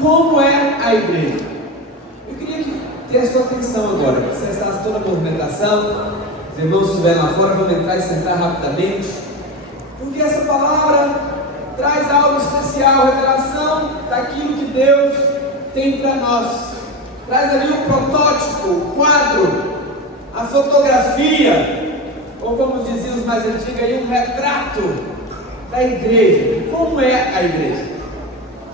como é a igreja. Eu queria ter a sua atenção agora, que cessasse toda a movimentação. Os irmãos que estiverem lá fora vão entrar e sentar rapidamente, porque essa palavra traz algo especial, revelação daquilo que Deus tem para nós. Traz ali um protótipo, um quadro, a fotografia, ou como diziam os mais antigos, aí, um retrato da igreja. Como é a igreja?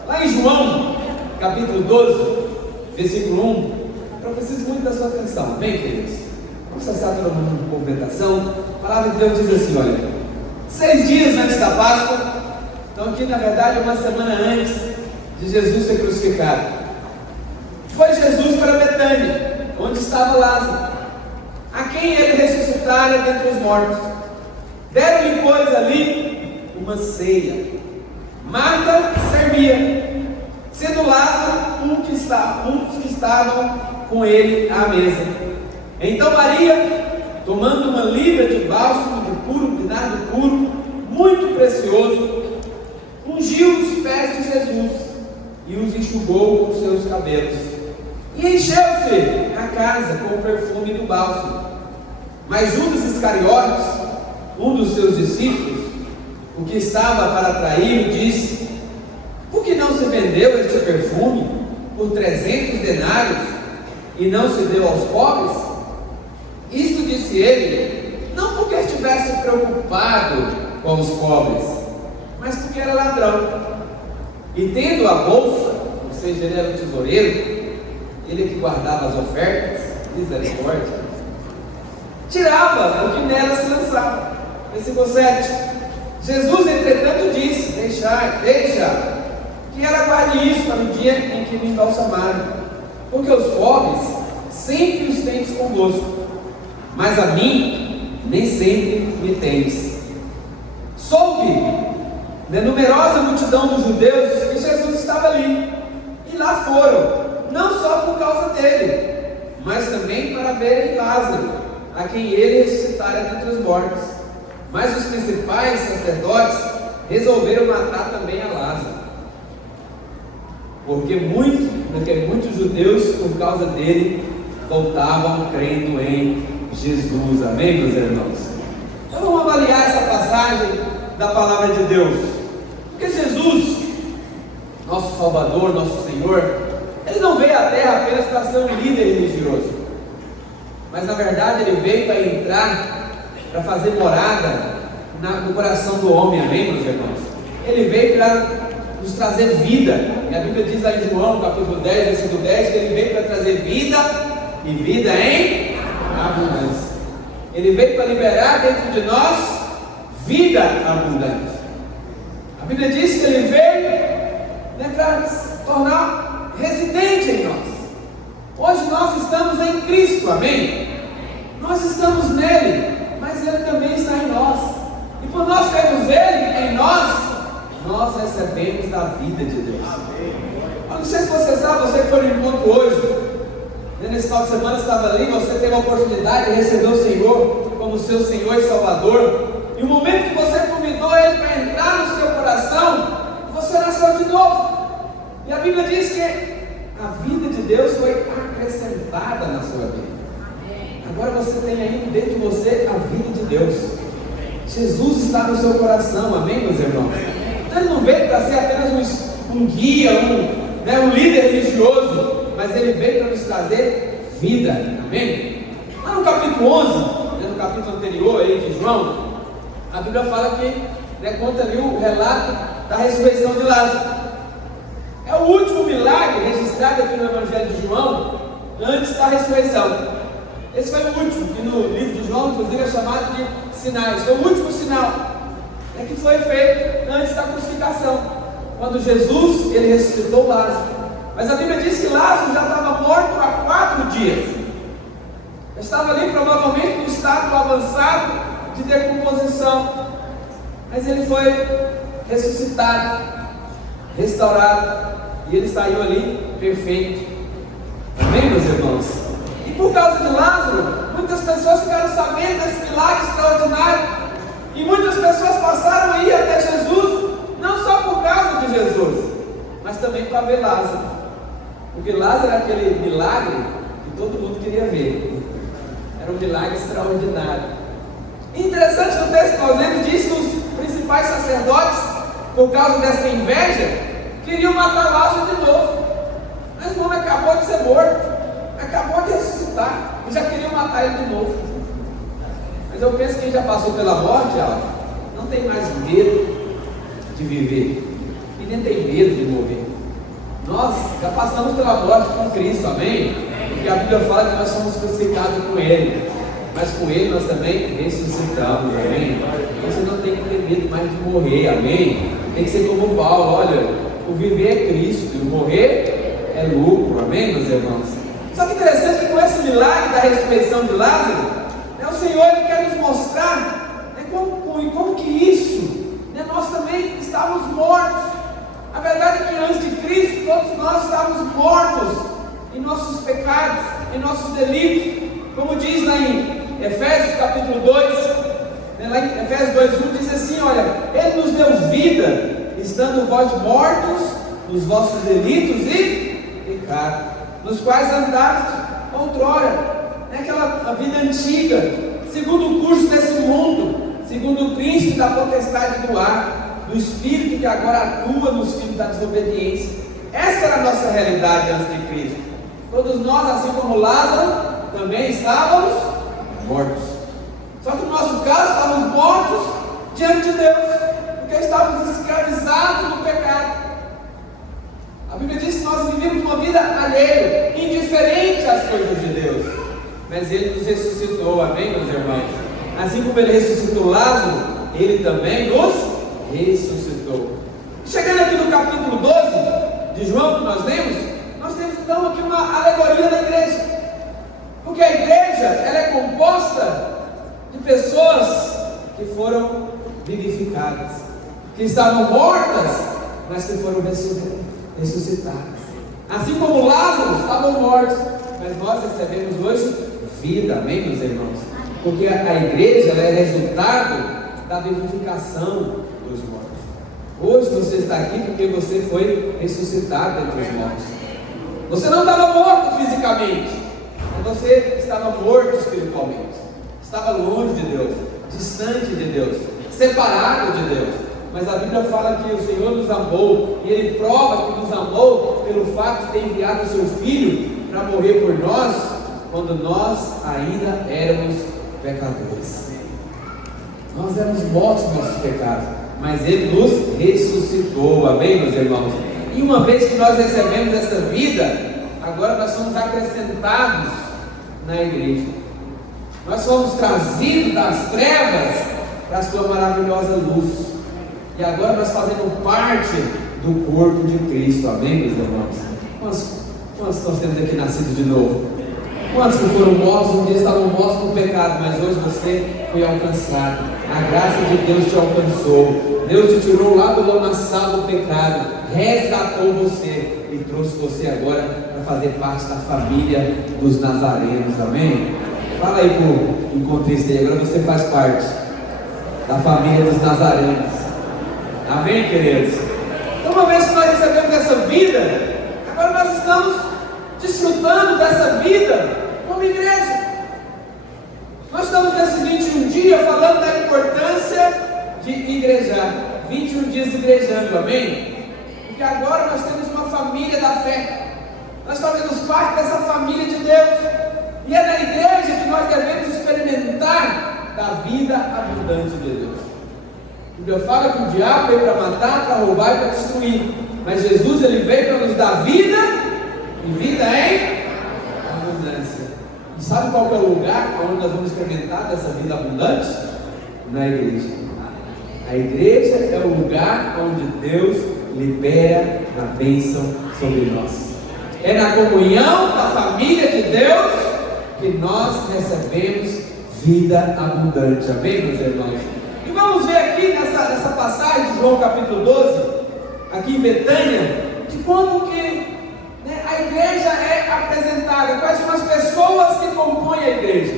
Lá em João, capítulo 12, versículo 1, eu preciso muito da sua atenção, amém, queridos? Vamos cessar toda a movimentação. A palavra de Deus diz assim, olha, 6 dias antes da Páscoa, então aqui na verdade uma semana antes de Jesus ser crucificado, foi Jesus para Betânia, onde estava Lázaro, a quem ele ressuscitara dentre os mortos. Deram-lhe, pois, ali uma ceia. Marta servia, sendo Lázaro um dos que estavam com ele à mesa. Então Maria, tomando uma libra de bálsamo de nardo puro, muito precioso, ungiu os pés de Jesus e os enxugou com seus cabelos, e encheu-se a casa com o perfume do bálsamo. Mas Judas Iscariotes, um dos seus discípulos, o que estava para traí-lo, disse: por que não se vendeu este perfume por 300 denários e não se deu aos pobres? Isto disse ele, não porque estivesse preocupado com os pobres, mas porque era ladrão. E tendo a bolsa, ou seja, ele era o tesoureiro, ele que guardava as ofertas, misericórdia, tirava o que nela se lançava. Versículo 7. Jesus, entretanto, disse: deixa que ela guarde isso para o dia em que me embalsamarem, porque os pobres sempre os tendes convosco, mas a mim nem sempre me tendes. Soube da numerosa multidão dos judeus que Jesus estava ali, e lá foram, não só por causa dele, mas também para verem Lázaro, a quem ele ressuscitara dentre os mortos. Mas os principais sacerdotes resolveram matar também a Lázaro, porque muitos judeus, por causa dele, voltavam crendo em Jesus. Amém, meus irmãos? Então vamos avaliar essa passagem da palavra de Deus, porque Jesus, nosso Salvador, nosso Senhor, ele não veio à terra apenas para ser um líder religioso, mas na verdade ele veio para entrar, para fazer morada no coração do homem. Amém, meus irmãos? Ele veio para nos trazer vida, e a Bíblia diz lá em João, capítulo 10, versículo 10, que ele veio para trazer vida, e vida em abundância. Ele veio para liberar dentro de nós vida abundante. A Bíblia diz que ele veio para se tornar residente em nós. Hoje nós estamos em Cristo, amém? Nós estamos nele, mas ele também está em nós, e por nós termos ele em nós recebemos da vida de Deus. Eu não sei se você sabe, você que foi no encontro hoje, nesse final de semana estava ali, você teve a oportunidade de receber o Senhor como seu Senhor e Salvador, e o momento que você convidou ele para entrar no seu coração, você nasceu de novo. E a Bíblia diz que a vida de Deus foi acrescentada na sua vida. Agora você tem aí dentro de você a vida de Deus. Jesus está no seu coração, amém, meus irmãos? Então ele não veio para ser apenas um guia, um líder religioso, mas ele veio para nos trazer vida, amém? Lá no capítulo 11, no capítulo anterior aí de João, a Bíblia fala que, conta ali o relato da ressurreição de Lázaro. É o último milagre registrado aqui no Evangelho de João, antes da ressurreição. Esse foi o último, que no livro de João, inclusive, é chamado de sinais. Foi o último sinal que foi feito antes da crucificação, quando Jesus ele ressuscitou Lázaro. Mas a Bíblia diz que Lázaro já estava morto há 4 dias. Estava ali provavelmente no estado avançado de decomposição. Mas ele foi ressuscitado, restaurado, e ele saiu ali perfeito. Amém, meus irmãos? E por causa de Lázaro, muitas pessoas ficaram sabendo desse milagre extraordinário, e muitas pessoas passaram a ir até Jesus, não só por causa de Jesus, mas também para ver Lázaro. Porque Lázaro era aquele milagre que todo mundo queria ver. Era um milagre extraordinário. Interessante no texto que nós lemos, diz que os principais sacerdotes, por causa dessa inveja, queriam matar Lázaro de novo. Mas o homem acabou de ser morto, acabou de ressuscitar, e já queriam matar ele de novo. Mas eu penso que quem já passou pela morte, não tem mais medo de viver, e nem tem medo de morrer. Nós já passamos pela morte com Cristo, amém? Porque a Bíblia fala que nós somos crucificados com Ele, mas com Ele nós também ressuscitamos, amém? Então você não tem que ter medo mais de morrer, amém? Tem que ser como Paulo, olha, o viver é Cristo, e o morrer é lucro, amém, meus irmãos? Só que interessante que com esse milagre da ressurreição de Lázaro, o Senhor ele quer nos mostrar como que isso, nós também estávamos mortos. A verdade é que antes de Cristo, todos nós estávamos mortos em nossos pecados, em nossos delitos, como diz lá em Efésios capítulo 2, lá em Efésios 2:1 diz assim, olha, Ele nos deu vida, estando vós mortos nos vossos delitos e pecados, nos quais andaste outrora, aquela vida antiga, segundo o curso desse mundo, segundo o príncipe da potestade do ar, do espírito que agora atua nos filhos da desobediência. Essa era a nossa realidade antes de Cristo. Todos nós, assim como Lázaro, também estávamos mortos. Só que no nosso caso, estávamos mortos diante de Deus, porque estávamos escravizados no pecado. A Bíblia diz que nós vivíamos uma vida alheia, indiferente às coisas de Deus. Mas Ele nos ressuscitou, amém, meus irmãos? Assim como Ele ressuscitou Lázaro, Ele também nos ressuscitou. Chegando aqui no capítulo 12 de João, que nós lemos, nós temos então aqui uma alegoria da igreja. Porque a igreja, ela é composta de pessoas que foram vivificadas, que estavam mortas, mas que foram ressuscitadas. Assim como Lázaro estavam mortos, mas nós recebemos hoje vida, amém, meus irmãos? Porque a igreja ela é resultado da vivificação dos mortos. Hoje você está aqui porque você foi ressuscitado entre os mortos. Você não estava morto fisicamente, mas você estava morto espiritualmente. Estava longe de Deus, distante de Deus, separado de Deus. Mas a Bíblia fala que o Senhor nos amou, e Ele prova que nos amou pelo fato de ter enviado o seu Filho para morrer por nós, quando nós ainda éramos pecadores. Nós éramos mortos nos nossos pecados, mas Ele nos ressuscitou, amém, meus irmãos? E uma vez que nós recebemos essa vida, agora nós somos acrescentados na igreja. Nós somos trazidos das trevas para a sua maravilhosa luz. E agora nós fazemos parte do corpo de Cristo, amém, meus irmãos? Quantos nós temos aqui nascidos de novo? Quantos que foram mortos, um dia estavam mortos no pecado, mas hoje você foi alcançado. A graça de Deus te alcançou. Deus te tirou lá do lamaçal do pecado, resgatou você e trouxe você agora para fazer parte da família dos nazarenos, amém? Fala aí pro encontrista aí, agora você faz parte da família dos nazarenos, amém, queridos? Então, uma vez que nós recebemos essa vida, agora nós estamos desfrutando dessa vida como igreja. Nós estamos nesses 21 dias falando da importância de igrejar, 21 dias igrejando, amém? Porque agora nós temos uma família da fé, nós fazemos parte dessa família de Deus, e é na igreja que nós devemos experimentar da vida abundante de Deus. A Bíblia fala que o diabo veio para matar, para roubar e para destruir, mas Jesus ele veio para nos dar vida e vida em abundância. E sabe qual que é o lugar onde nós vamos experimentar dessa vida abundante? Na igreja. A igreja é o lugar onde Deus libera a bênção sobre nós. É na comunhão da família de Deus que nós recebemos vida abundante. Amém, meus irmãos? E vamos ver aqui nessa passagem de João capítulo 12, aqui em Betânia, de como que a igreja é apresentada, quais são as pessoas que compõem a igreja.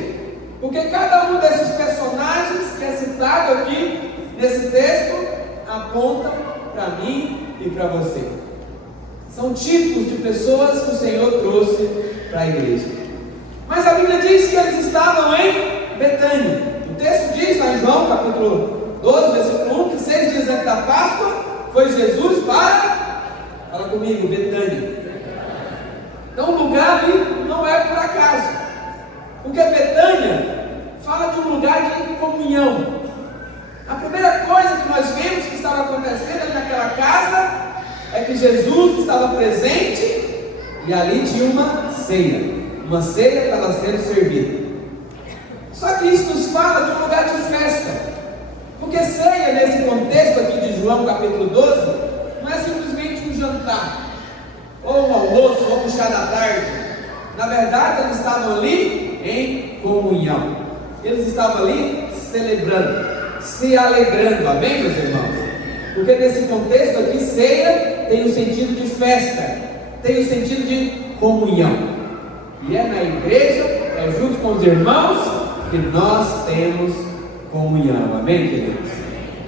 Porque cada um desses personagens que é citado aqui nesse texto aponta para mim e para você. São tipos de pessoas que o Senhor trouxe para a igreja. Mas a Bíblia diz que eles estavam em Betânia. O texto diz lá em João capítulo 12, versículo 1, que 6 dias antes da Páscoa foi Jesus para, fala comigo, Betânia. Então o lugar ali não é por acaso, porque Betânia fala de um lugar de comunhão. A primeira coisa que nós vemos que estava acontecendo ali naquela casa é que Jesus estava presente e ali tinha uma ceia que estava sendo servida. Só que isso nos fala de um lugar de festa, porque ceia nesse contexto aqui de João capítulo 12 não é simplesmente um jantar, ou um almoço, ou um chá da tarde. Na verdade eles estavam ali em comunhão, eles estavam ali celebrando, se alegrando, amém meus irmãos? Porque nesse contexto aqui, ceia tem o sentido de festa, tem o sentido de comunhão. E é na igreja, é junto com os irmãos que nós temos comunhão, amém queridos?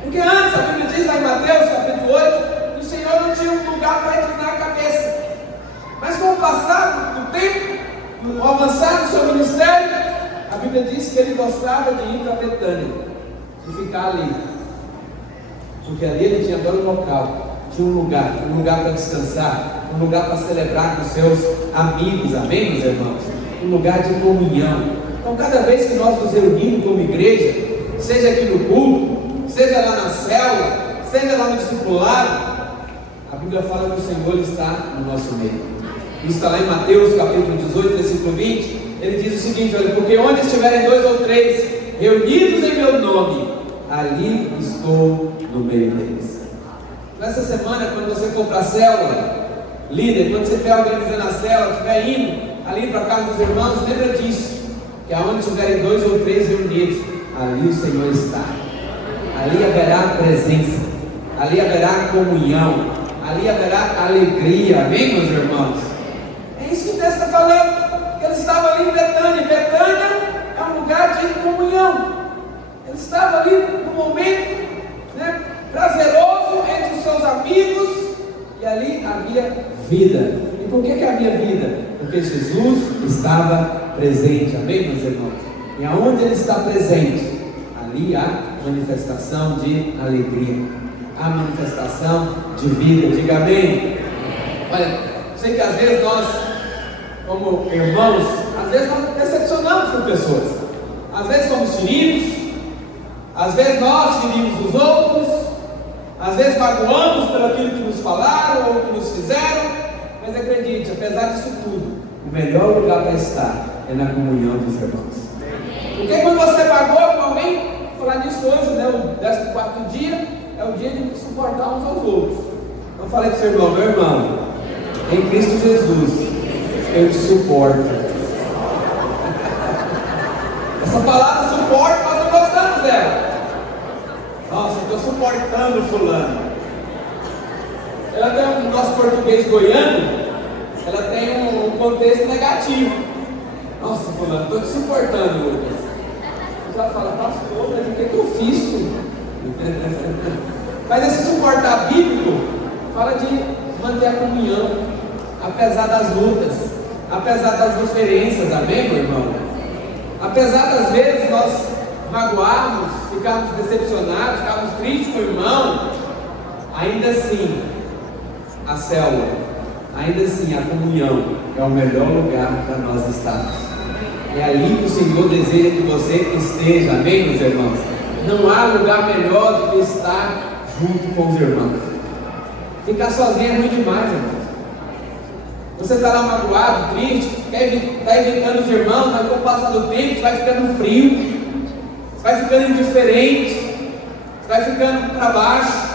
Porque antes a Bíblia diz lá em Mateus capítulo 8, que o Senhor não tinha um lugar para reclinar a cabeça. Mas com o passar do tempo, o avançar do seu ministério, a Bíblia diz que ele gostava de ir para Betânia, de ficar ali. Porque ali ele tinha agora um local, tinha um lugar para descansar, um lugar para celebrar com seus amigos, amém meus irmãos? Um lugar de comunhão. Então cada vez que nós nos reunimos como igreja, seja aqui no culto, seja lá na célula, seja lá no discipulado, a Bíblia fala que o Senhor está no nosso meio. Isso está lá em Mateus capítulo 18, versículo 20, ele diz o seguinte, olha, porque onde estiverem 2 ou 3 reunidos em meu nome, ali estou no meio deles. Nessa semana, quando você for para a célula, líder, quando você estiver organizando a célula, estiver indo ali para a casa dos irmãos, lembra disso, que aonde estiverem 2 ou 3 reunidos, ali o Senhor está, ali haverá presença, ali haverá comunhão, ali haverá alegria, amém meus irmãos? É isso que o texto está falando, que eles estavam ali em Betânia. Betânia é um lugar de comunhão, eles estavam ali no momento, né, prazeroso entre os seus amigos, e ali havia vida. E por que havia vida? Porque Jesus estava presente, amém meus irmãos? E aonde ele está presente, ali há manifestação de alegria, há manifestação de vida, diga amém. Olha, sei que às vezes nós, como irmãos, às vezes nós decepcionamos com pessoas, às vezes somos feridos, às vezes nós ferimos os outros, às vezes magoamos pelo aquilo que nos falaram ou que nos fizeram, mas acredite, apesar disso tudo, o melhor lugar para estar é na comunhão dos irmãos. Porque quando você magoa com alguém, vou falar disso hoje, né, o 14º dia, é o dia de suportar uns aos outros. Então eu falei para o seu irmão, meu irmão, em Cristo Jesus, eu te suporto. Essa palavra suporte, nós não gostamos dela. Nossa, eu estou suportando fulano. Ela tem o nosso português goiano, ela tem um contexto negativo. Nossa, fulano, estou te suportando, Lucas. Você vai falar, pastor, mas o que eu fiz? Mas esse suportar bíblico fala de manter a comunhão, apesar das lutas, apesar das diferenças, amém, meu irmão? Apesar das vezes nós magoarmos, ficarmos decepcionados, ficarmos tristes com o irmão, ainda assim, a célula, ainda assim, a comunhão é o melhor lugar para nós estarmos. É ali que o Senhor deseja que você esteja, amém, meus irmãos? Não há lugar melhor do que estar junto com os irmãos. Ficar sozinho é ruim demais, irmãos. Você está lá magoado, triste, está evitando os irmãos, mas com o passar do tempo você vai ficando frio, você vai ficando indiferente, você vai ficando para baixo,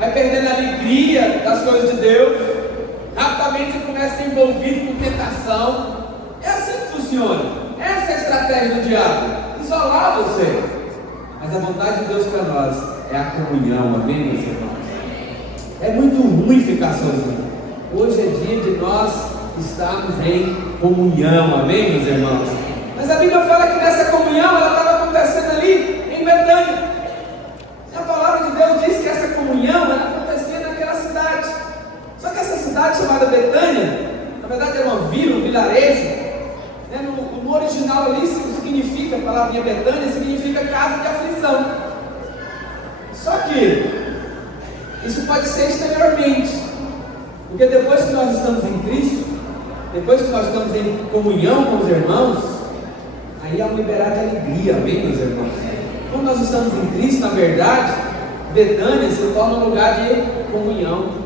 vai perdendo a alegria das coisas de Deus, rapidamente você começa a ser envolvido com tentação. É assim que funciona, essa é a estratégia do diabo, isolar você. Mas a vontade de Deus para nós é a comunhão, amém, meus irmãos? É muito ruim ficar sozinho. Hoje é dia de nós estarmos em comunhão, amém, meus irmãos? Mas a Bíblia fala que nessa comunhão ela estava acontecendo ali em Betânia. E a palavra de Deus diz que essa comunhão ela acontecia naquela cidade. Só que essa cidade cidade chamada Betânia, na verdade era uma vila, um vilarejo, né? No original ali significa, a palavrinha Betânia significa casa de aflição. Só que isso pode ser exteriormente, porque depois que nós estamos em Cristo, depois que nós estamos em comunhão com os irmãos, aí há um liberar de alegria, amém, meus irmãos? Quando nós estamos em Cristo, na verdade, Betânia se torna um lugar de comunhão.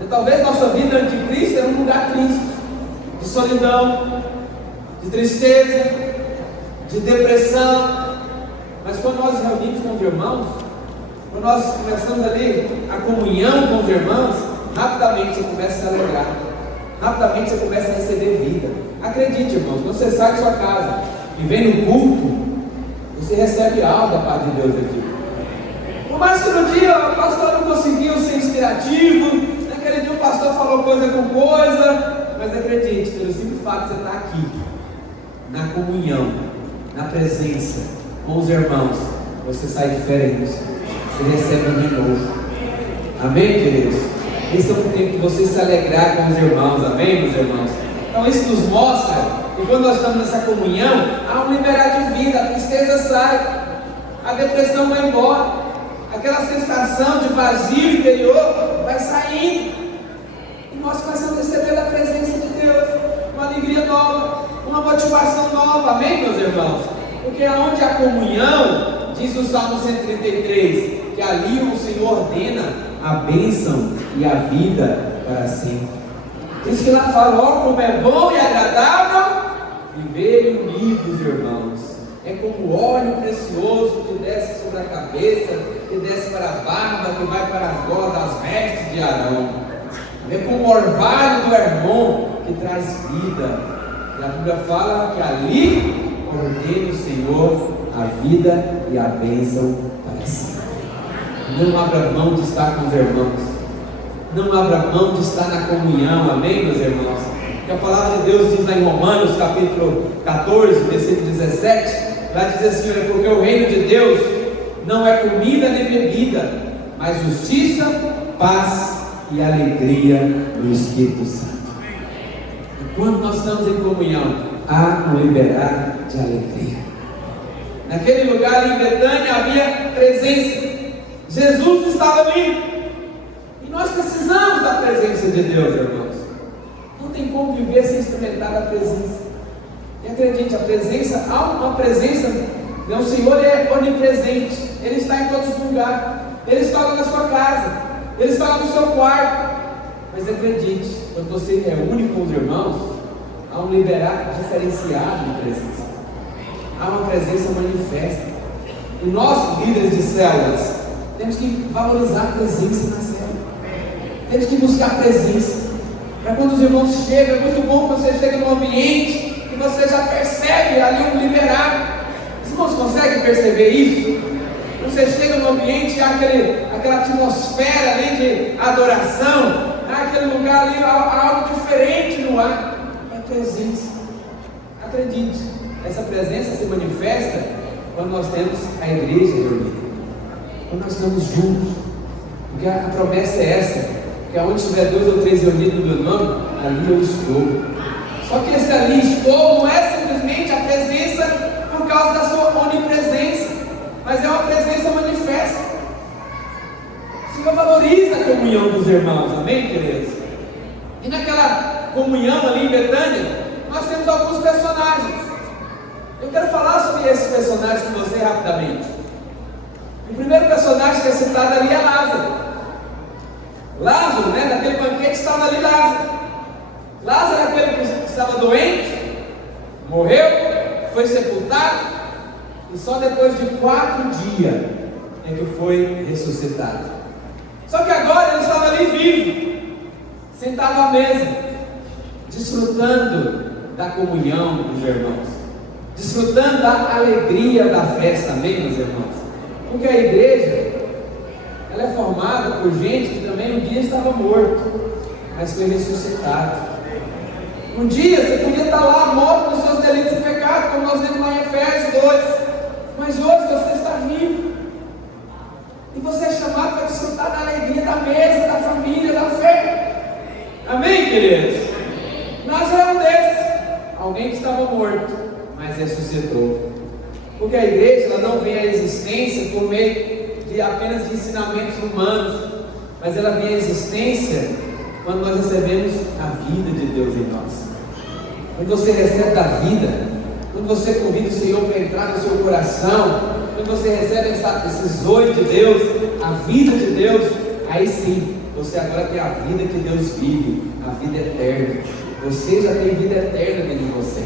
E talvez nossa vida antes de Cristo era um lugar triste, de solidão, de tristeza, de depressão. Mas quando nós nos reunimos com os irmãos, quando nós começamos ali a comunhão com os irmãos, rapidamente você começa a se alegrar, rapidamente você começa a receber vida. Acredite, irmãos, quando você sai de sua casa e vem no culto, você recebe algo da parte de Deus aqui. Por mais que no dia o pastor não conseguiu ser inspirativo, naquele dia o pastor falou coisa com coisa, mas acredite, pelo simples fato de você estar aqui, na comunhão, na presença, com os irmãos, você sai diferente, você recebe um renovo. Amém, queridos? Esse é um tempo de você se alegrar com os irmãos, amém, meus irmãos? Então isso nos mostra que quando nós estamos nessa comunhão, há um liberar de vida, a tristeza sai, a depressão vai embora, aquela sensação de vazio interior vai saindo, e nós começamos a receber a presença de Deus, uma alegria nova, uma motivação nova, amém, meus irmãos? Porque onde há comunhão, diz o Salmo 133, que ali o Senhor ordena a bênção e a vida para sempre. Diz que lá fala, ó, como é bom e agradável viver unidos, irmãos. É como óleo precioso que desce sobre a cabeça, que desce para a barba, que vai para as golas das vestes de Arão. É como o orvalho do Hermon, que traz vida. E a Bíblia fala que ali ordena o Senhor a vida e a bênção para sempre. Não abra mão de estar com os irmãos. Não abra mão de estar na comunhão, amém, meus irmãos? Que a palavra de Deus diz lá em Romanos, capítulo 14, versículo 17, lá diz assim, é porque o reino de Deus não é comida nem bebida, mas justiça, paz e alegria no Espírito Santo. E quando nós estamos em comunhão, há um liberar de alegria. Naquele lugar em Betânia havia presença, Jesus estava ali. Nós precisamos da presença de Deus, irmãos. Não tem como viver sem experimentar a presença. E acredite, a presença, há uma presença, né? O Senhor é onipresente, Ele está em todos os lugares, Ele está lá na sua casa, Ele está lá no seu quarto. Mas acredite, quando você reúne com os irmãos, há um liberar diferenciado de presença, há uma presença manifesta. E nós, líderes de células, temos que valorizar a presença na célula. Temos que buscar presença. Para quando os irmãos chegam, é muito bom quando você chega no ambiente e você já percebe ali um liberar. Os irmãos conseguem perceber isso? Você chega no ambiente e há aquela atmosfera ali de adoração, há aquele lugar ali, há algo diferente no ar. É presença. Acredite, essa presença se manifesta quando nós temos a igreja reunida, quando nós estamos juntos. Porque a promessa é essa, que aonde estiver 2 ou 3 reunidos no meu nome, ali eu estou. Só que esse ali estou não é simplesmente a presença por causa da sua onipresença, mas é uma presença manifesta. O Senhor valoriza a comunhão dos irmãos, amém, queridos? E naquela comunhão ali em Betânia, nós temos alguns personagens. Eu quero falar sobre esses personagens com você rapidamente. O primeiro personagem que é citado ali é Lázaro. Lázaro, né, naquele banquete estava ali Lázaro. Lázaro era aquele que estava doente, morreu, foi sepultado, e só depois de 4 dias é que foi ressuscitado. Só que agora ele estava ali vivo, sentado à mesa, desfrutando da comunhão dos irmãos, desfrutando da alegria da festa, amém, meus irmãos? Porque a igreja, ela é formada por gente que também um dia estava morto, mas foi ressuscitado. Um dia você podia estar lá morto nos seus delitos e pecados, como nós lemos lá em Efésios 2, mas hoje você está vivo, e você é chamado para desfrutar da alegria da mesa, da família, da fé. Amém? Amém, queridos? Lázaro é um desses. Alguém que estava morto, mas ressuscitou. Porque a igreja ela não vem à existência por meio de apenas de ensinamentos humanos, mas ela vem à existência quando nós recebemos a vida de Deus em nós. Quando você recebe a vida, quando você convida o Senhor para entrar no seu coração, quando você recebe esse zoe de Deus, a vida de Deus, aí sim, você agora tem a vida que Deus vive, a vida eterna. Você já tem vida eterna dentro de você.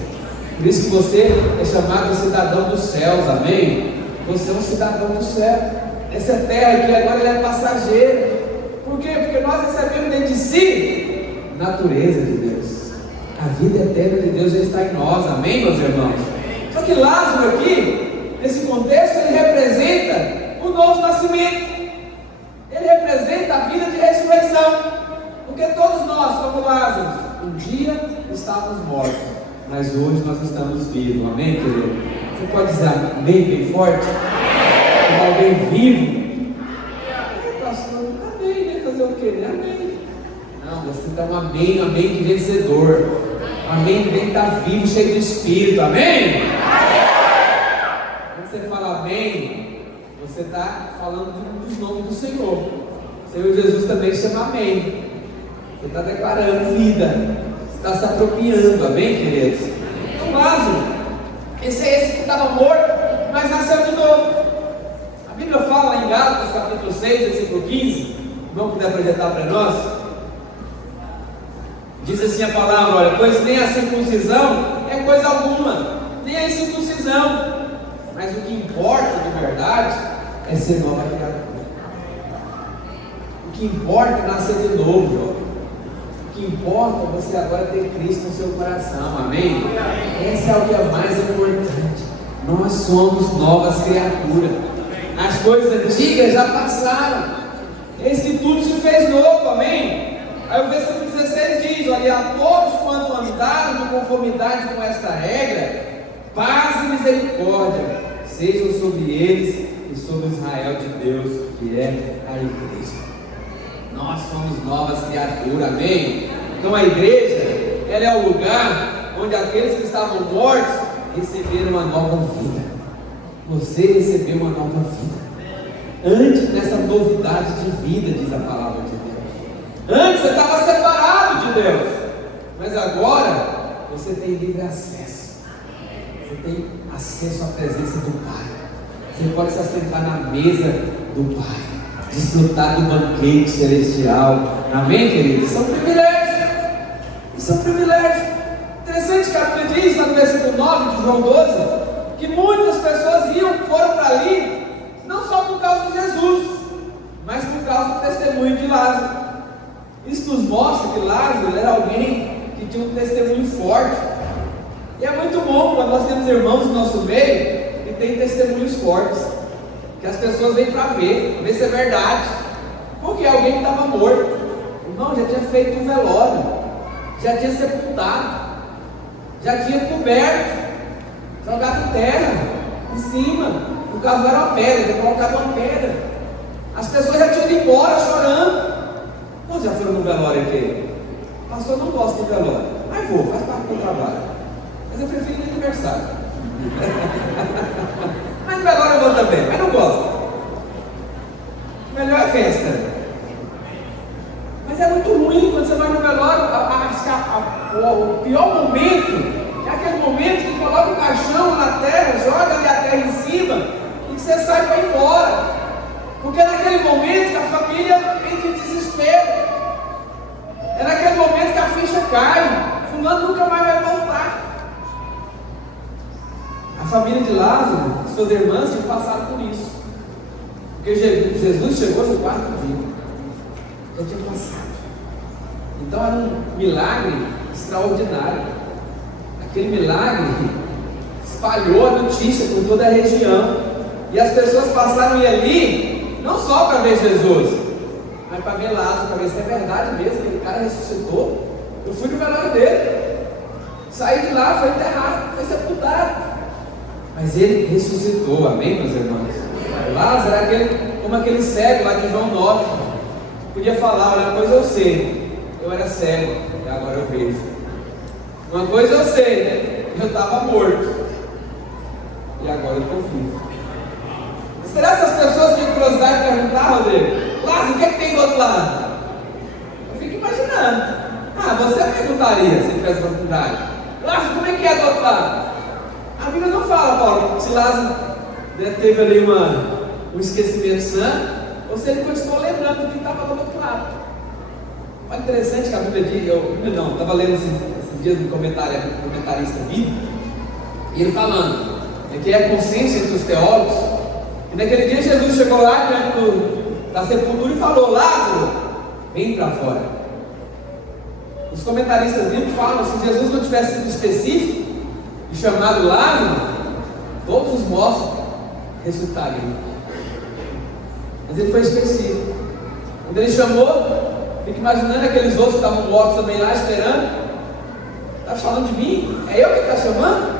Por isso que você é chamado de cidadão dos céus, amém? Você é um cidadão do céu. Essa terra aqui agora ela é passageira. Por quê? Porque nós recebemos dentro de si a natureza de Deus. A vida eterna de Deus já está em nós, amém, meus irmãos? Só que Lázaro aqui, nesse contexto, ele representa o novo nascimento. Ele representa a vida de ressurreição. Porque todos nós, como Lázaro, um dia estávamos mortos, mas hoje nós estamos vivos, amém, querido? Você pode dizer amém bem forte? Como alguém vivo? Pastor, amém, né? Fazer o quê? Amém. Não, você dá um amém, amém de vencedor. Amém de quem está vivo, cheio de espírito, amém? Quando você fala amém, você está falando dos nomes do Senhor. O Senhor Jesus também chama amém. Você está declarando vida, você está se apropriando, amém, queridos? Então, Lázaro, esse é esse que estava morto, mas nasceu de novo. A Bíblia fala lá em Gálatas, capítulo 6, versículo 15, não puder projetar para nós, diz assim a palavra: olha, pois nem a circuncisão é coisa alguma, nem a incircuncisão, mas o que importa de verdade é ser nova criatura. O que importa é nascer de novo, jovem. O que importa é você agora ter Cristo no seu coração, amém? Esse é o que é mais importante. Nós somos novas criaturas. As coisas antigas já passaram, eis que tudo se fez novo, amém? Aí o versículo 16 diz: olha, a todos quanto andaram de conformidade com esta regra, paz e misericórdia sejam sobre eles e sobre Israel de Deus, que é a igreja. Nós somos novas criaturas, amém? Então a igreja, ela é o lugar onde aqueles que estavam mortos receberam uma nova vida. Você recebeu uma nova vida. Antes dessa novidade de vida, diz a palavra de Deus. Antes você estava separado de Deus, mas agora você tem livre acesso. Você tem acesso à presença do Pai. Você pode se assentar na mesa do Pai, desfrutar do banquete celestial, amém, queridos? Isso é um privilégio. Isso é um privilégio. Interessante que a Bíblia diz, no versículo 9 de João 12, que muitas pessoas foram para ali, não só por causa de Jesus, mas por causa do testemunho de Lázaro. Isso nos mostra que Lázaro era alguém que tinha um testemunho forte. E é muito bom quando nós temos irmãos no nosso meio que têm testemunhos fortes, que as pessoas vêm para ver se é verdade. Porque alguém que estava morto, o irmão já tinha feito um velório, já tinha sepultado, já tinha coberto, jogado terra em cima, o caso era uma pedra, tinha colocado uma pedra. As pessoas já tinham ido embora chorando. Nós já foram no velório aqui. O pastor não gosta de velório, mas vou, faz parte do trabalho. Mas eu prefiro ir no aniversário. Mas no velório eu vou também, mas não gosto. Melhor é festa. Mas é muito ruim quando você vai no velório. O pior momento é aquele momento que coloca o caixão na terra, joga ali a terra em cima e você sai para ir embora. Porque é naquele momento que a família entra em desespero. É naquele momento que a ficha cai. Fulano nunca mais vai voltar. A família de Lázaro, suas irmãs, tinham passado por isso. Porque Jesus chegou no quarto dia. Já tinha passado. Então era um milagre extraordinário. Aquele milagre espalhou a notícia por toda a região. E as pessoas passaram a ir ali, não só para ver Jesus, mas para ver Lázaro, para ver se é verdade mesmo, aquele cara ressuscitou. Eu fui no velório dele, saí de lá, foi enterrado, foi sepultado, mas ele ressuscitou, amém, meus irmãos? Lázaro era como aquele cego lá de João 9, podia falar: olha, pois eu sei, eu era cego e agora eu vejo. Uma coisa eu sei, eu estava morto e agora eu estou vivo. Será que essas pessoas têm curiosidade de perguntar, Rodrigo? Lázaro, o que é que tem do outro lado? Eu fico imaginando. Você perguntaria se tivesse oportunidade. Lázaro, como é que é do outro lado? A Bíblia não fala, Paulo, se Lázaro teve ali um esquecimento santo, ou se ele continuou lembrando do que estava do outro lado. Olha, interessante que a Bíblia diz, eu estava lendo esses dias no comentarista bíblico, e ele falando, que é consenso entre os teólogos, e naquele dia Jesus chegou lá diante da sepultura e falou: Lázaro, vem para fora. Os comentaristas bíblicos falam, se Jesus não tivesse sido específico e chamado Lázaro, todos os mortos ressuscitariam. Mas ele foi específico. Quando ele chamou, fica imaginando aqueles outros que estavam mortos também lá esperando. Está falando de mim? É eu que está chamando?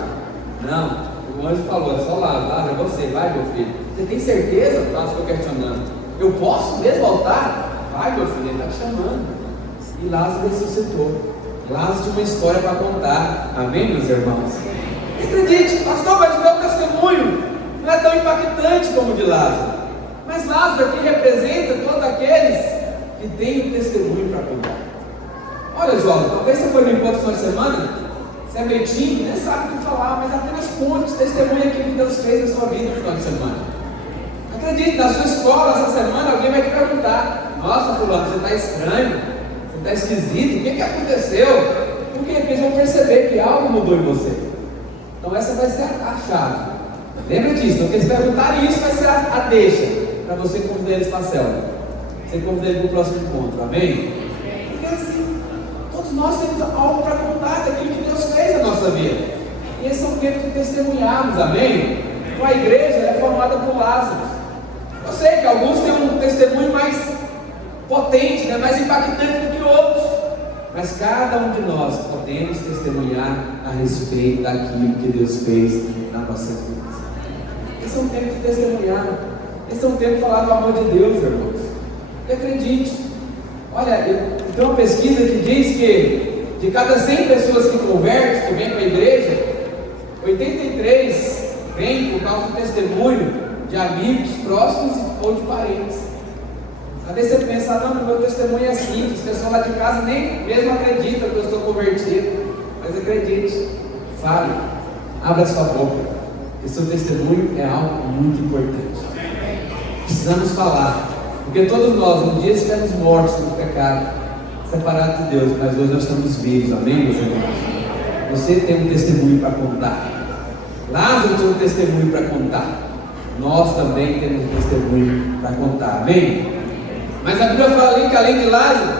Não, o anjo falou: é só Lázaro, é você, vai meu filho. Você tem certeza? Lázaro ficou questionando. Eu posso mesmo voltar? Vai meu filho, ele está te chamando. E Lázaro ressuscitou. Lázaro tinha uma história para contar. Amém, meus irmãos? Acredite, pastor, mas o meu testemunho não é tão impactante como o de Lázaro. Mas Lázaro aqui representa todos aqueles que têm um testemunho para contar. Olha, jovem, talvez você foi no encontro essa semana, você é meio tímido, nem sabe o que falar, mas apenas conte, testemunha aquilo que Deus fez na sua vida no final de semana. Acredite, na sua escola essa semana alguém vai te perguntar: nossa, fulano, você está estranho, você está esquisito, o que aconteceu? Por quê? Porque eles vão perceber que algo mudou em você. Então essa vai ser a chave. Lembra disso, então, que eles perguntarem isso vai ser a deixa para você convidar eles para a célula. Você convida eles para o próximo encontro, amém? Porque assim, todos nós temos algo para contar daquilo que Deus fez na nossa vida. E esse é o tempo de testemunharmos, amém? Então a igreja é formada por Lázaro. Eu sei que alguns têm um testemunho mais potente, mais impactante do que outros, mas cada um de nós podemos testemunhar a respeito daquilo que Deus fez na nossa vida. Esse é um tempo de testemunhar, esse é um tempo de falar do amor de Deus, irmãos. E acredite, olha, tem uma pesquisa que diz que de cada 100 pessoas que convertem, que vêm para a igreja, 83 vêm por causa do testemunho de amigos próximos ou de parentes. Às vezes você pensa: não, meu testemunho é simples, as pessoas lá de casa nem mesmo acreditam que eu estou convertido. Mas acredite, fale, abra sua boca, porque seu testemunho é algo muito importante. Precisamos falar, porque todos nós um dia estivemos mortos no pecado, separados de Deus, mas hoje nós estamos vivos, amém, meus irmãos? Você tem um testemunho para contar. Lázaro tinha um testemunho para contar. Nós também temos um testemunho para contar, amém? Mas a Bíblia fala ali que além de Lázaro,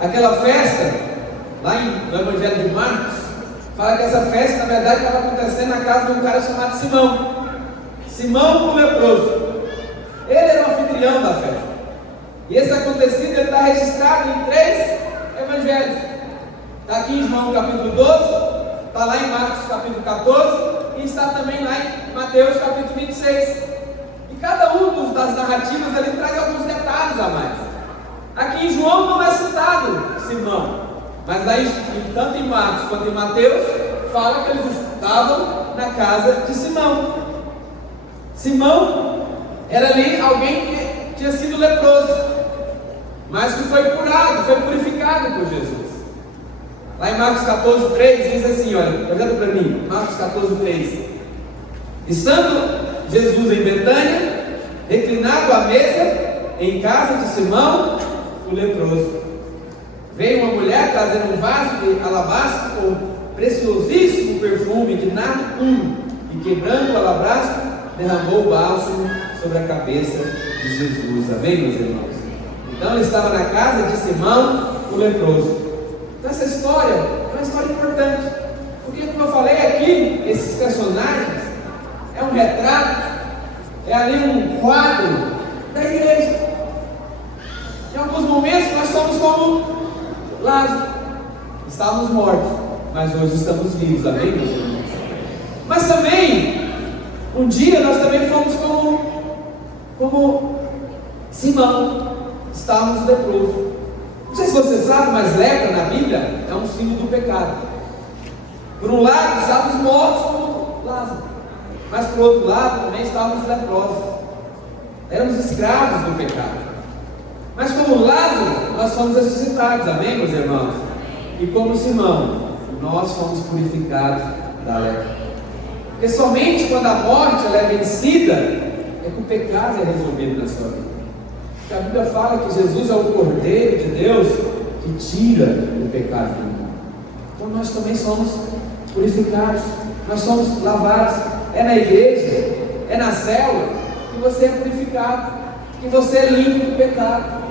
aquela festa, lá no Evangelho de Marcos, fala que essa festa na verdade estava acontecendo na casa de um cara chamado Simão. Simão, o leproso. Ele era o anfitrião da festa. E esse acontecido ele está registrado em 3 evangelhos. Está aqui em João capítulo 12, está lá em Marcos capítulo 14 e está também lá em Mateus capítulo 26. E cada um das narrativas ele traz alguns detalhes a mais. Aqui em João não é citado Simão, mas lá tanto em Marcos quanto em Mateus fala que eles estavam na casa de Simão. Simão era ali alguém que tinha sido leproso, mas que foi curado, foi purificado por Jesus. Lá em Marcos 14:3 diz assim, olha para mim, Marcos 14:3: estando Jesus em Betânia, reclinado à mesa, em casa de Simão, o leproso, veio uma mulher trazendo um vaso de alabastro com preciosíssimo perfume de nardo puro, e quebrando o alabastro, derramou o bálsamo sobre a cabeça de Jesus. Amém, meus irmãos? Então ele estava na casa de Simão, o leproso. Então essa história é uma história importante, porque como eu falei aqui, esses personagens é um retrato, é ali um quadro da igreja. Em alguns momentos nós somos como Lázaro, estávamos mortos, mas hoje estamos vivos, amém, meus irmãos? Mas também, um dia nós também fomos como Simão, estávamos leprosos. Não sei se você sabe, mas lepra na Bíblia é um símbolo do pecado. Por um lado, estávamos mortos como Lázaro, mas por outro lado também estávamos leprosos. Éramos escravos do pecado. Mas como Lázaro, nós fomos ressuscitados, amém, meus irmãos? E como Simão, nós fomos purificados da lepra. Porque somente quando a morte ela é vencida, é que o pecado é resolvido na sua vida. Porque a Bíblia fala que Jesus é o Cordeiro de Deus que tira o pecado do mundo. Então nós também somos purificados, nós somos lavados. É na igreja, é na célula que você é purificado, que você é limpo do pecado.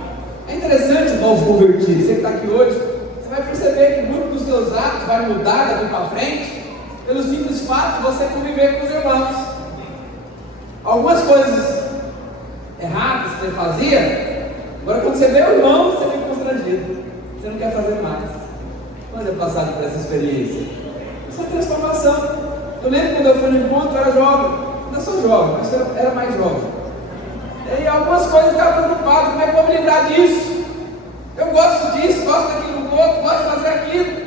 É interessante, novo convertido, você que está aqui hoje, você vai perceber que muito dos seus atos vai mudar daqui para frente, pelo simples fato de você conviver com os irmãos. Algumas coisas erradas que você fazia, agora quando você vê o irmão, você fica constrangido, você não quer fazer mais. Quando é passado por essa experiência? Essa transformação. Eu lembro quando eu fui no encontro, eu era jovem, ainda sou jovem, mas eu era mais jovem. E algumas coisas eu ficava preocupado, como é que eu vou me livrar disso? Eu gosto disso, gosto daquilo do outro, gosto de fazer aquilo.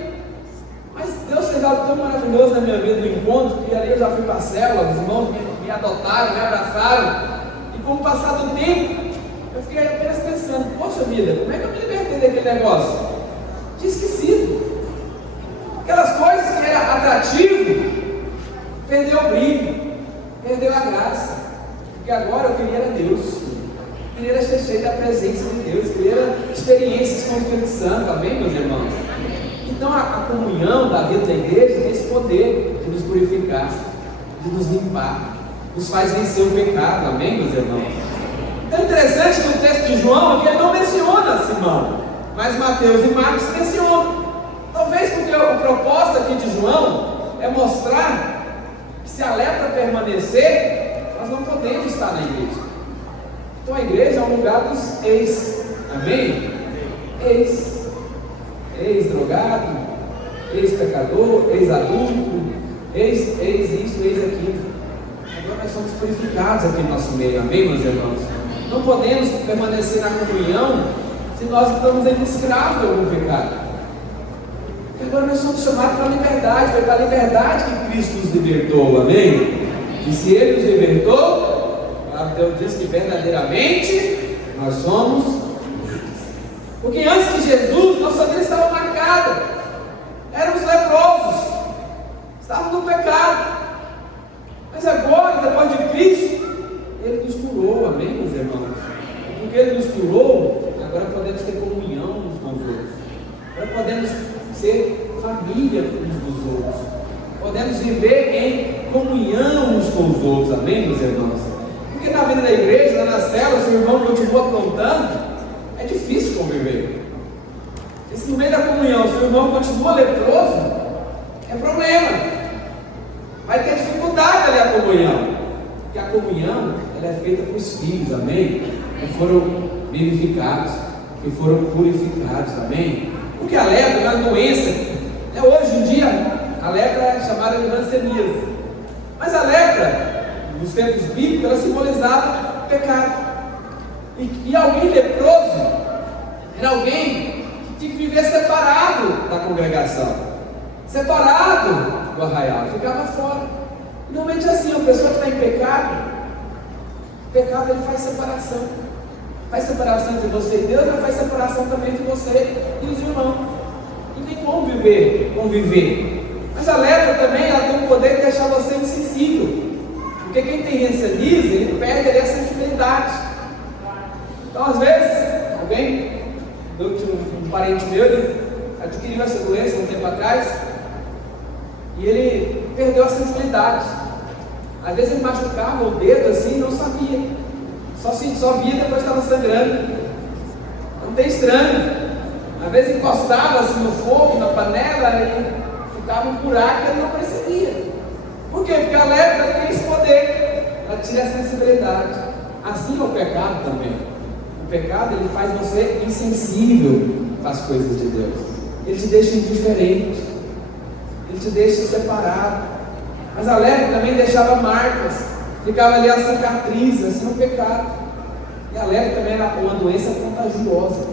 Mas Deus fez algo tão maravilhoso na minha vida no encontro, que ali eu já fui para a célula, os irmãos me adotaram, me abraçaram. E com o passar do tempo, eu fiquei apenas pensando, poxa vida, como é que eu me libertei daquele negócio? Tinha esquecido. Aquelas coisas que eram atrativo, perdeu o brilho, perdeu a graça. Porque agora eu queria era Deus, eu queria ser cheio da presença de Deus, eu queria experiências com o Espírito Santo, amém, meus irmãos? Então a comunhão da vida da igreja tem esse poder de nos purificar, de nos limpar, nos faz vencer o pecado, amém, meus irmãos? É interessante que no texto de João aqui ele não menciona Simão, mas Mateus e Marcos mencionam. Talvez porque o propósito aqui de João é mostrar que se a lepra permanecer, nós não podemos estar na igreja. Então a igreja é um lugar dos ex, amém? Ex-drogado, ex-pecador, ex-adulto, ex isso, ex aquilo. Agora nós somos purificados aqui no nosso meio, amém, meus irmãos? Não podemos permanecer na comunhão se nós estamos ainda escravos de algum pecado. E agora nós somos chamados para a liberdade, foi para a liberdade que Cristo nos libertou, amém? E se Ele nos libertou, a palavra de Deus diz que verdadeiramente nós somos livres. Porque antes de Jesus, nossa vida estava marcada, éramos leprosos, estávamos no pecado. Mas agora, depois de Cristo, Ele nos curou, amém, meus irmãos? Porque Ele nos curou, agora podemos ter comunhão uns com os outros, agora podemos ser família uns dos outros, podemos viver em comunhão uns com os outros, amém, meus irmãos? Porque na vida da igreja, na célula, se o irmão continua aprontando, é difícil conviver. E se no meio da comunhão, se o irmão continua leproso, é problema. Vai ter dificuldade ali a comunhão, porque a comunhão ela é feita para os filhos, amém? Que foram vivificados, que foram purificados, amém? Porque a lepra é uma doença, hoje em dia a lepra é chamada de ranceníase, mas a lepra, nos tempos bíblicos, ela simbolizava pecado, e alguém leproso era alguém que tinha que viver separado da congregação, separado do arraial, ficava fora. Normalmente é assim, a pessoa que está em pecado, o pecado ele faz separação entre você e Deus, mas faz separação também entre você e os irmãos. Não tem como conviver. Mas a lepra também ela tem o poder de deixar você insensível, porque quem tem ranceníase, ele perde ali a sensibilidade. Então às vezes, alguém, um parente meu, ele adquiriu essa doença um tempo atrás, e ele perdeu a sensibilidade. Às vezes ele machucava o dedo assim e não sabia, só via depois estava sangrando. Não tem estranho. Às vezes encostava assim no fogo, na panela, e ficava um buraco e ele não percebia. Por quê? Porque a lepra tem esse poder, ela tira a sensibilidade. Assim é o pecado também. O pecado ele faz você insensível às coisas de Deus, ele te deixa indiferente, ele te deixa separado. Mas a lepra também deixava marcas, ficava ali a cicatriz, assim o pecado. E a lepra também era uma doença contagiosa,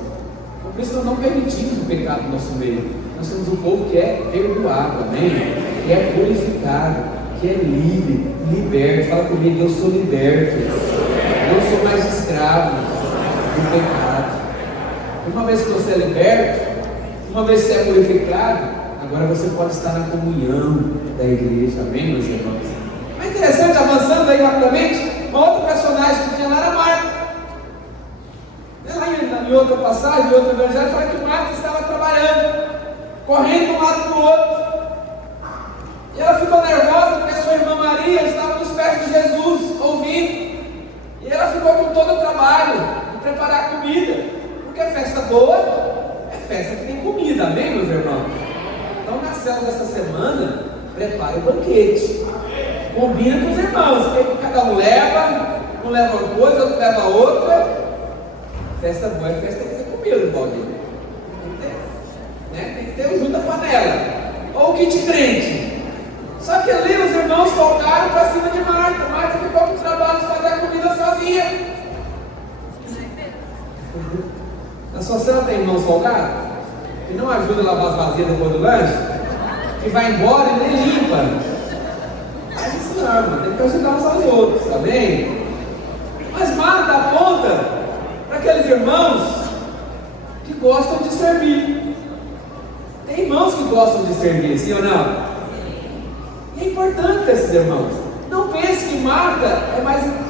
Por isso nós não permitimos o pecado no nosso meio. Nós somos um povo que é perdoado, amém? Que é purificado, que é livre, liberto. Fala comigo, eu sou liberto. Eu sou mais escravo do pecado. Uma vez que você é liberto, uma vez que você é purificado, agora você pode estar na comunhão da igreja, amém, meus irmãos? Mas interessante, avançando aí rapidamente, uma outra personagem que tinha lá era Marta. Lá em outra passagem, em outro evangelho, fala que Marta estava trabalhando, correndo de um lado para o outro. E ela ficou nervosa porque sua irmã Maria estava nos pés de Jesus, ouvindo. E ela ficou com todo o trabalho de preparar comida. Porque festa boa é festa que tem comida, amém, meus irmãos? Então, na célula dessa semana, prepare o banquete. Combina com os irmãos, porque cada um leva uma coisa, outro leva outra. Festa boa é festa que tem comida, Paulinho. Tem que ter o junto da panela. Ou o kit crente. Só que ali os irmãos folgaram para cima de Marta. Marta ficou com o trabalho de fazer a comida sozinha. Na sua cela tem irmãos folgados? Que não ajuda a lavar as vasilhas depois do lanche? Que vai embora e nem limpa? Faz isso não, irmão. Tem que ajudar uns aos outros, tá bem? Mas Marta aponta para aqueles irmãos que gostam de servir. Tem irmãos que gostam de servir, sim ou não? E é importante esses irmãos. Não pense que Marta é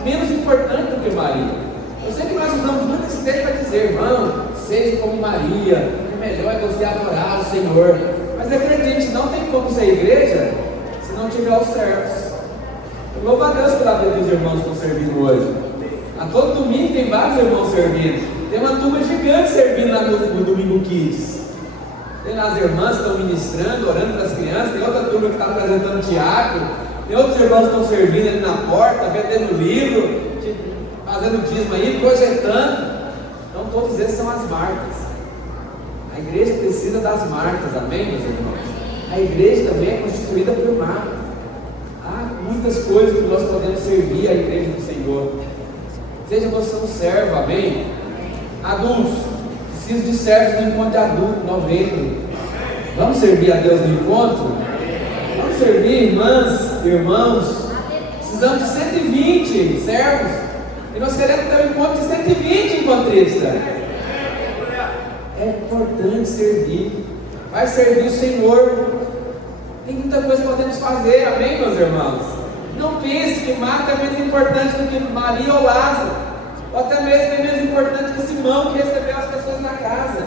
menos importante do que Maria. Eu sei que nós usamos muito esse texto para dizer, irmão, seja como Maria, o melhor é você adorar o Senhor. Mas acredite, não tem como ser igreja se não tiver os servos. Eu louvo a Deus pela vida dos irmãos que estão servindo hoje. A todo domingo tem vários irmãos servindo. Tem uma turma gigante servindo lá no Domingo Kids. Tem lá as irmãs que estão ministrando, orando para as crianças. Tem outra turma que está apresentando teatro. Tem outros irmãos que estão servindo ali na porta, vendendo livro, fazendo dízimo aí, projetando. Então todos esses são as marcas. A igreja precisa das marcas, amém, meus irmãos? A igreja também é constituída por marcas. Há muitas coisas que nós podemos servir à igreja do Senhor. Seja você um servo, amém? Adultos, preciso de servos no encontro de adulto, novembro. Vamos servir a Deus no encontro? Vamos servir, irmãs, irmãos. Precisamos de 120 servos. E nós queremos ter um encontro de 120 encontristas. É importante servir. Vai servir o Senhor. Tem muita coisa que podemos fazer, amém, meus irmãos? Não pense que Marta é menos importante do que Maria ou Lázaro, ou até mesmo é menos importante que Simão, que recebeu as pessoas na casa.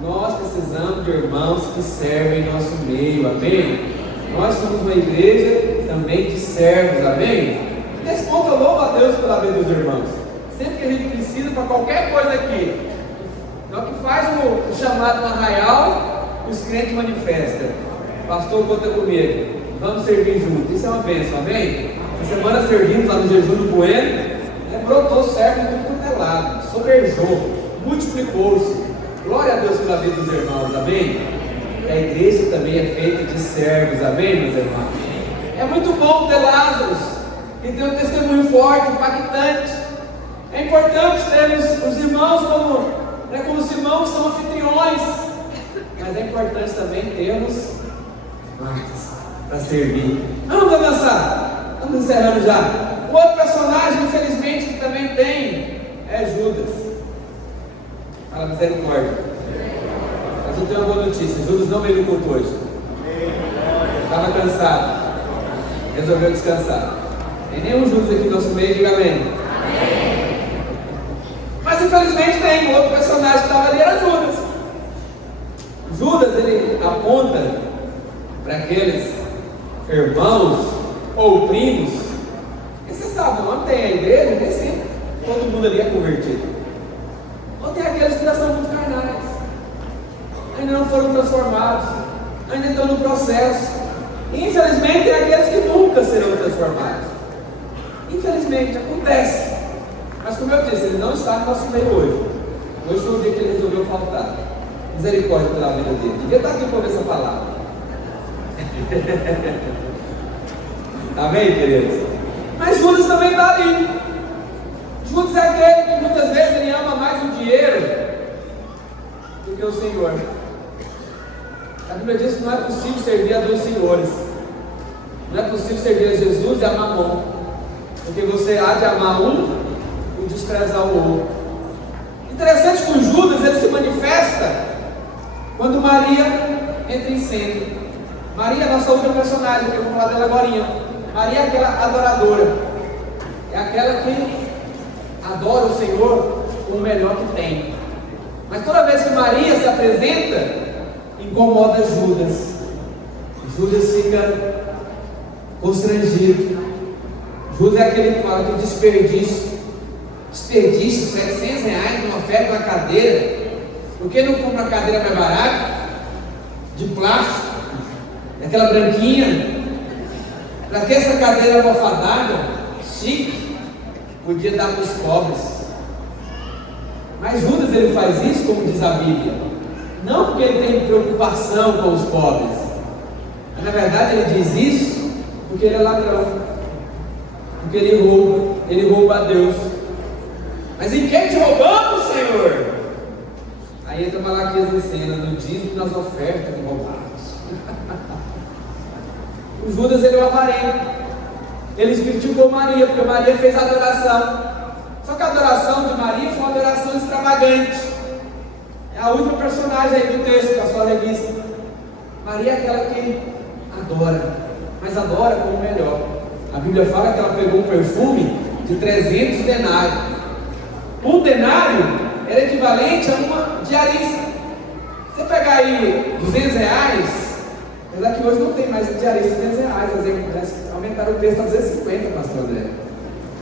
Nós precisamos de irmãos que servem em nosso meio, amém? Nós somos uma igreja também de servos, amém? E nesse ponto eu louvo a Deus pela vida dos irmãos. Sempre que a gente precisa para qualquer coisa aqui, é o que faz o chamado no arraial, os crentes manifestam. Pastor, conta comigo. Vamos servir juntos. Isso é uma bênção, amém? Essa semana servimos lá no jejum do Bueno. Brotou servo de tudo quanto é lado. Soberjou. Multiplicou-se. Glória a Deus pela vida dos irmãos, amém? A igreja também é feita de servos, amém, meus irmãos? É muito bom ter Lázaro, que tem um testemunho forte, impactante. É importante termos os irmãos como os irmãos são anfitriões. Mas é importante também termos marcas para servir. Vamos avançar. Estamos encerrando já. O outro personagem, infelizmente, que também tem é Judas. Fala, misericórdia. Mas eu tenho uma boa notícia: Judas não veio no culto hoje. Estava cansado. Resolveu descansar. Tem nenhum Judas aqui no nosso meio, diga amém. Mas infelizmente tem um outro personagem que estava ali, era Judas. Judas, ele aponta para aqueles irmãos ou primos. E você sabe, não tem a igreja, nem sempre todo mundo ali é convertido. Ou tem aqueles que já são muito carnais, ainda não foram transformados, ainda estão no processo. E infelizmente tem aqueles que nunca serão transformados. Infelizmente acontece. Mas como eu disse, ele não está no nosso meio hoje. Hoje foi o dia que ele resolveu faltar. Misericórdia pela vida dele. Devia estar aqui para ouvir essa palavra. Amém, queridos? Mas Judas também está ali. Judas é aquele que muitas vezes ele ama mais o dinheiro do que o Senhor. A Bíblia diz que não é possível servir a dois senhores. Não é possível servir a Jesus e a Mamon, porque você há de amar um e desprezar o outro. Interessante que o Judas ele se manifesta quando Maria entra em cena. Maria é a nossa outra personagem, que eu vou falar dela agora. Maria é aquela adoradora, é aquela que adora o Senhor com o melhor que tem. Mas toda vez que Maria se apresenta, incomoda Judas. Judas fica constrangido. Judas é aquele que fala que desperdício, 700 reais numa oferta, uma cadeira. Por que não compra uma cadeira mais barata, de plástico, daquela branquinha? Para que essa cadeira almofadada, chique, podia dar para os pobres? Mas Judas ele faz isso, como diz a Bíblia, não porque ele tem preocupação com os pobres, mas na verdade ele diz isso porque ele é ladrão, porque ele rouba a Deus. Mas em quem te roubamos, Senhor? Aí entra Malaquias em cena, no dízimo e nas ofertas que roubamos. O Judas ele é o avarento. Ele criticou Maria, porque Maria fez a adoração. Só que a adoração de Maria foi uma adoração extravagante. É a última personagem aí do texto da sua revista. Maria é aquela que adora, mas adora como melhor. A Bíblia fala que ela pegou um perfume de 300 denários. Um denário era equivalente a uma diarista. Você pegar aí 200 reais, apesar que hoje não tem mais diarista de 200 reais, aumentaram o preço para 250, pastor André.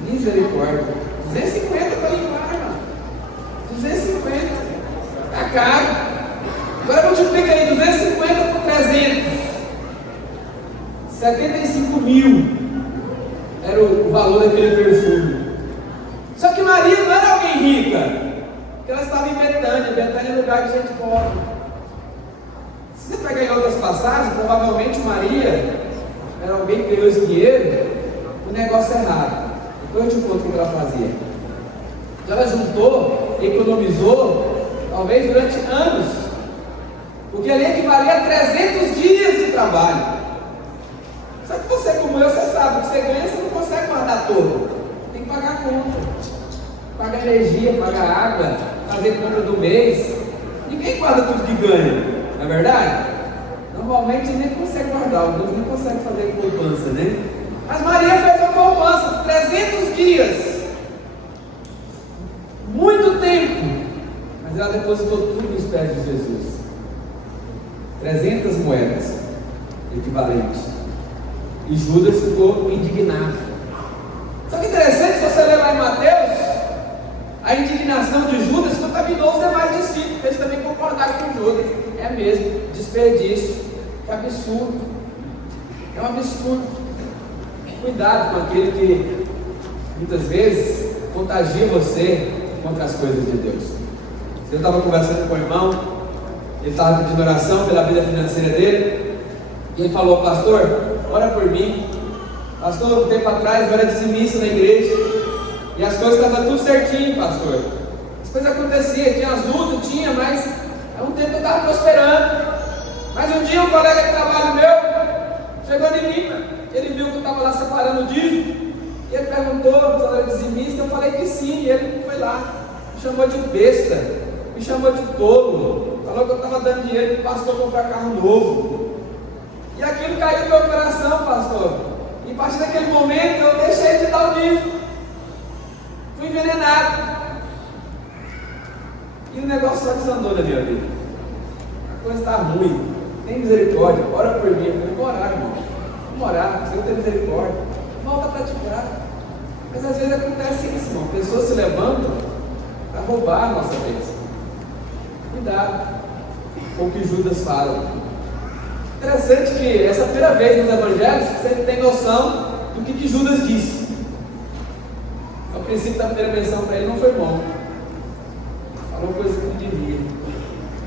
Misericórdia. 250 para limpar, irmão. 250. Está caro. Agora multiplica aí 250 por 300. 75 mil era o valor daquele perfume. Só que Maria não era alguém rica, porque ela estava em Betânia. Betânia é lugar de gente pobre. Se você pegar em outras passagens, provavelmente Maria era alguém que ganhou esse dinheiro o negócio errado. Depois eu te conto o que ela fazia. Ela juntou, economizou, talvez durante anos, porque ali equivalia a 300 dias de trabalho. Só que você, como eu, você sabe, o que você ganha, você não consegue guardar todo. Tem que pagar a conta, pagar energia, pagar água, fazer compra do mês. Ninguém guarda tudo que ganha, não é verdade? Normalmente nem consegue guardar, alguns nem conseguem fazer poupança, né? Mas Maria fez uma poupança de 300 dias. Muito tempo. Mas ela depositou tudo nos pés de Jesus. 300 moedas equivalentes. E Judas ficou indignado. Só que interessante, se você ler lá em Mateus, a indignação de Judas contaminou os demais discípulos. Eles também concordaram com Judas. É mesmo, desperdício. Que absurdo. É um absurdo. Cuidado com aquele que muitas vezes contagia você contra as coisas de Deus. Eu estava conversando com o irmão, ele estava pedindo oração pela vida financeira dele, e ele falou: pastor, ora por mim. Pastor, um tempo atrás eu era dizimista na igreja, e as coisas estavam tudo certinho, pastor. As coisas aconteciam, tinha as lutas, mas há um tempo eu estava prosperando. Mas um dia um colega de trabalho meu chegou em mim, ele viu que eu estava lá separando o dízimo, e ele perguntou se eu era dizimista. Eu falei que sim, e ele foi lá, me chamou de besta, me chamou de tolo, falou que eu estava dando dinheiro para o pastor comprar carro novo. E aquilo caiu no meu coração, pastor. E a partir daquele momento eu deixei de dar o dízimo, fui envenenado, e o negócio só desandou na minha vida. A coisa está ruim, tem misericórdia, ora por mim. Eu falei: vou orar, irmão, vamos orar, o Senhor tem misericórdia, volta a praticar. Mas às vezes acontece isso, irmão, pessoas se levantam para roubar a nossa bênção. Cuidado com o que Judas fala. Interessante que essa é a primeira vez nos evangelhos que você tem noção do que Judas disse. Ao princípio da primeira menção para ele não foi bom, falou coisa que não devia.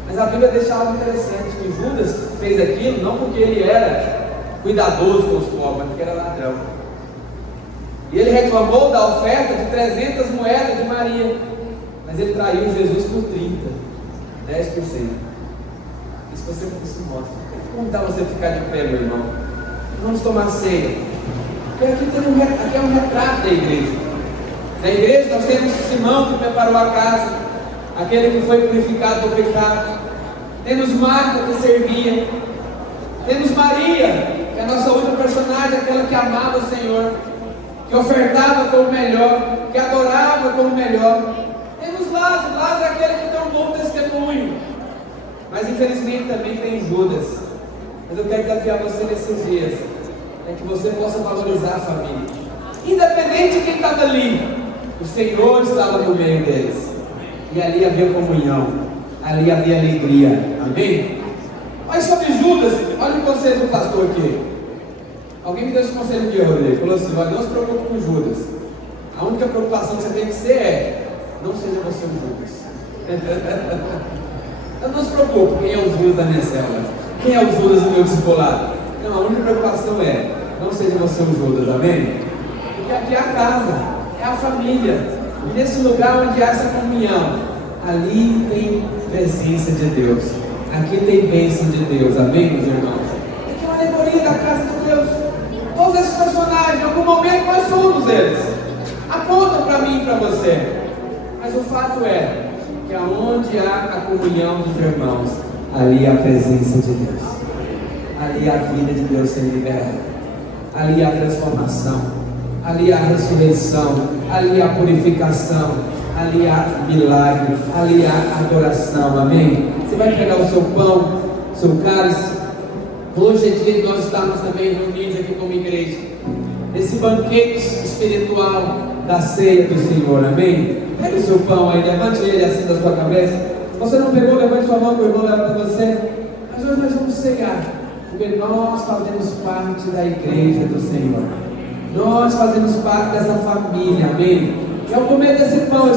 Mas a Bíblia deixa algo interessante, que Judas fez aquilo não porque ele era cuidadoso com os pobres, mas porque era ladrão. E ele reclamou da oferta de 300 moedas de Maria, mas ele traiu Jesus por 30. 10%. Isso você isso mostra. Como dá você ficar de pé, meu irmão? Vamos tomar ceia. Porque aqui é um retrato da igreja. Na igreja nós temos Simão que preparou a casa, aquele que foi purificado do pecado. Temos Marta que servia. Temos Maria, que é a nossa única personagem, aquela que amava o Senhor, que ofertava com o melhor, que adorava com o melhor. Temos Lázaro, Lázaro é aquele que tem um bom testemunho. Mas infelizmente também tem Judas. Mas eu quero desafiar você nesses dias, é que você possa valorizar a família. Independente de quem estava ali, o Senhor estava no meio deles. E ali havia comunhão, ali havia alegria. Amém? Mas sobre Judas, olha o conselho do pastor aqui. Alguém me deu esse conselho de ouro. Ele falou assim: olha, não se preocupe com Judas. A única preocupação que você tem que ser é: não seja você o Judas. Então não se preocupe, quem é o Judas da minha célula? Quem é o Judas do meu discipulado? Não, a única preocupação é: não seja você o Judas, amém? Porque aqui é a casa, é a família. E nesse lugar onde há essa comunhão, ali tem presença de Deus. Aqui tem bênção de Deus, amém, meus irmãos? Aqui é uma alegoria da casa de Deus. Todos esses personagens, em algum momento nós somos eles. Apontam para mim e para você. Mas o fato é que aonde há a comunhão dos irmãos, ali há a presença de Deus. Ali há a vida de Deus sendo liberada. Ali há a transformação. Ali há a ressurreição. Ali há a purificação. Ali há milagre. Ali há adoração, amém? Você vai pegar o seu pão, o seu cálice. Hoje é dia de nós estarmos também reunidos aqui como igreja, nesse banquete espiritual da ceia do Senhor, amém? Pega o seu pão aí, levante ele assim da sua cabeça. Se você não pegou, levante sua mão, que o irmão leva para você. Mas hoje nós vamos cear, porque nós fazemos parte da igreja do Senhor. Nós fazemos parte dessa família, amém? E ao comer desse pão,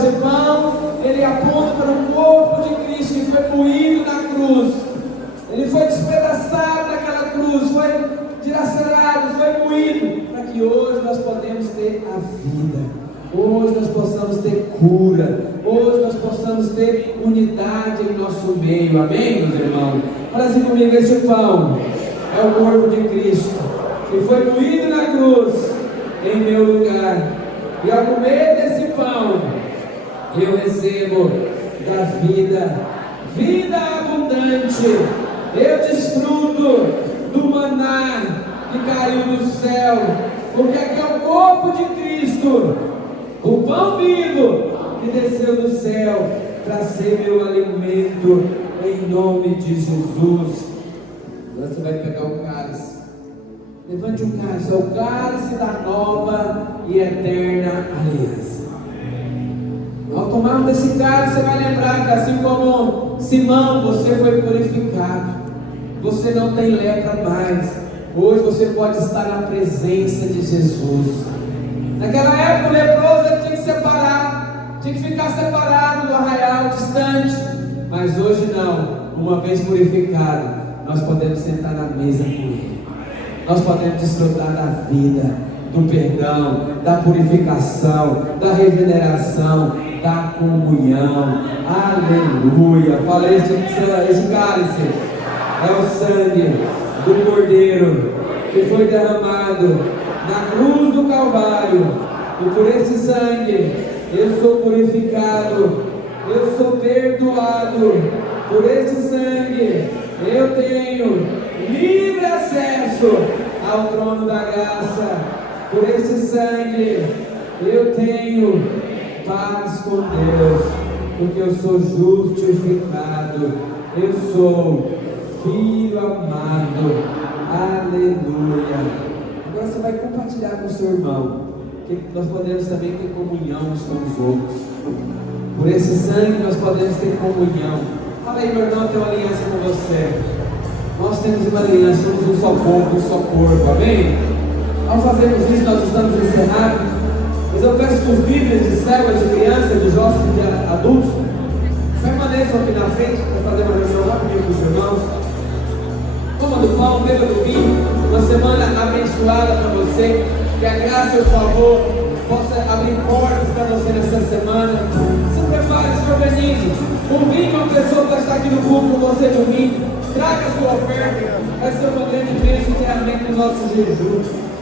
ele aponta para o corpo de Cristo que foi moído na cruz. Ele foi despedaçado naquela cruz, foi dilacerado, foi moído, para que hoje nós podemos ter a vida, hoje nós possamos ter cura, hoje nós possamos ter unidade em nosso meio, amém, meus irmãos? Fala assim comigo: esse pão é o corpo de Cristo, que foi moído na cruz em meu lugar, e ao comer desse pão, eu recebo da vida, vida abundante. Eu desfruto do maná que caiu do céu, porque aqui é o corpo de Cristo, o pão vivo que desceu do céu para ser meu alimento, em nome de Jesus. Agora você vai pegar o cálice. Levante o cálice, é o cálice da nova e eterna aliança. Ao tomar desse cálice, você vai lembrar que assim como Simão, você foi purificado. Você não tem lepra mais. Hoje você pode estar na presença de Jesus. Naquela época o leproso tinha que separar, tinha que ficar separado do arraial, distante. Mas hoje não. Uma vez purificado, nós podemos sentar na mesa com Ele. Nós podemos desfrutar da vida, do perdão, da purificação, da regeneração, da comunhão. Aleluia. Fala, esse cálice é o sangue do Cordeiro que foi derramado na cruz do Calvário, e por esse sangue eu sou purificado, eu sou perdoado. Por esse sangue eu tenho livre acesso ao trono da graça. Por esse sangue eu tenho paz com Deus, porque eu sou justificado, eu sou filho amado. Aleluia. Agora você vai compartilhar com o seu irmão, que nós podemos também ter comunhão uns com os outros. Por esse sangue nós podemos ter comunhão. Fala aí, meu irmão, tem uma aliança com você. Nós temos uma aliança, somos um só povo, um só corpo, amém? Ao fazermos isso, nós estamos encerrados. Mas eu peço que os líderes de células, de crianças, de jovens, de adultos, permaneçam aqui na frente para fazer uma reunião rapidinho com os irmãos. Coma do pão, beba do vinho. Uma semana abençoada para você. Que a graça e o favor possa abrir portas para você nessa semana. Se prepare. separe, se organize. Convide uma pessoa para estar aqui no culto com você domingo. Traga a sua oferta. Vai ser uma grande bênção e encerramento do nosso jejum.